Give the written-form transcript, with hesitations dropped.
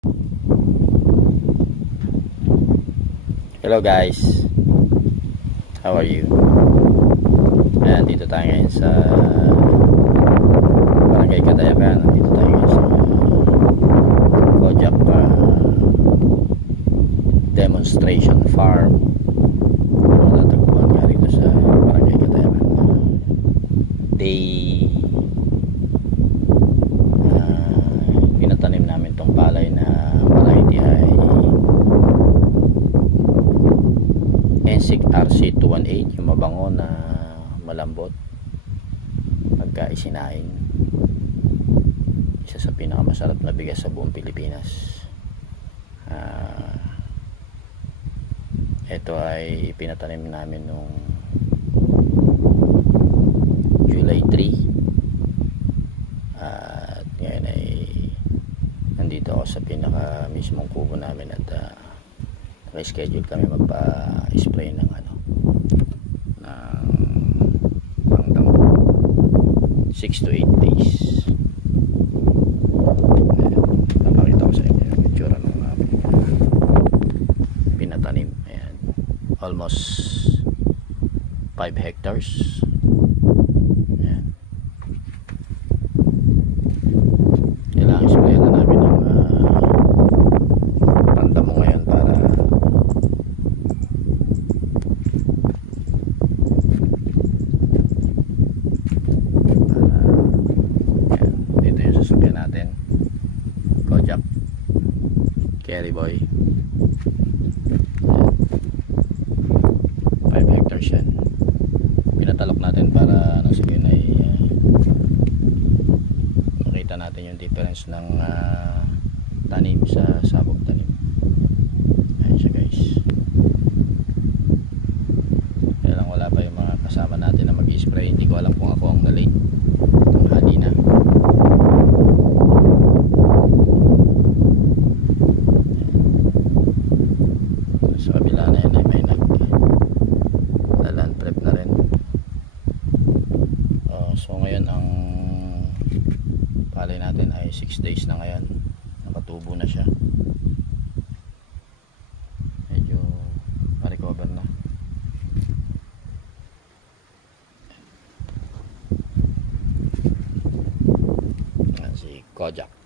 Hello guys, how are you? Ayan, dito tayo ngayon sa Barangay Kadayakan. Dito tayo ngayon sa Kojak Demonstration Farm. Matatagpuan nga rito sa Barangay Kadayakan. Pinatanim namin tong palay na variety ay Ensik RC218, yung mabango na malambot pagka isinain. Isa sa pinakamasarap na bigas sa buong Pilipinas. Ito ay pinatanim namin noong July 3 at ngayon ay nandito ako sa pinaka mismong kubo namin at schedule kami magpa-spray ng pangdamo 6 to 8 days. Napakita ko sa inyo yung itsura ng pinatanim. Ayan, almost 5 hectares. Ayan, kailangan spray na namin ng pangdamo ngayon para natin Kojak Carry Boy. 5 hectares yan. Pinatalok natin para sige na makita natin yung difference ng tanim sa sabog tanim. Ayan siya guys. Kaya lang wala pa yung mga kasama natin na mag-spray. Hindi ko alam kung ako ang na-late. Hali na. Sa kabila na yun ay may nag-land prep na rin. So ngayon ang palay natin ay 6 days na ngayon. Nakatubo na siya. Medyo ma-recover na. Si Kojak.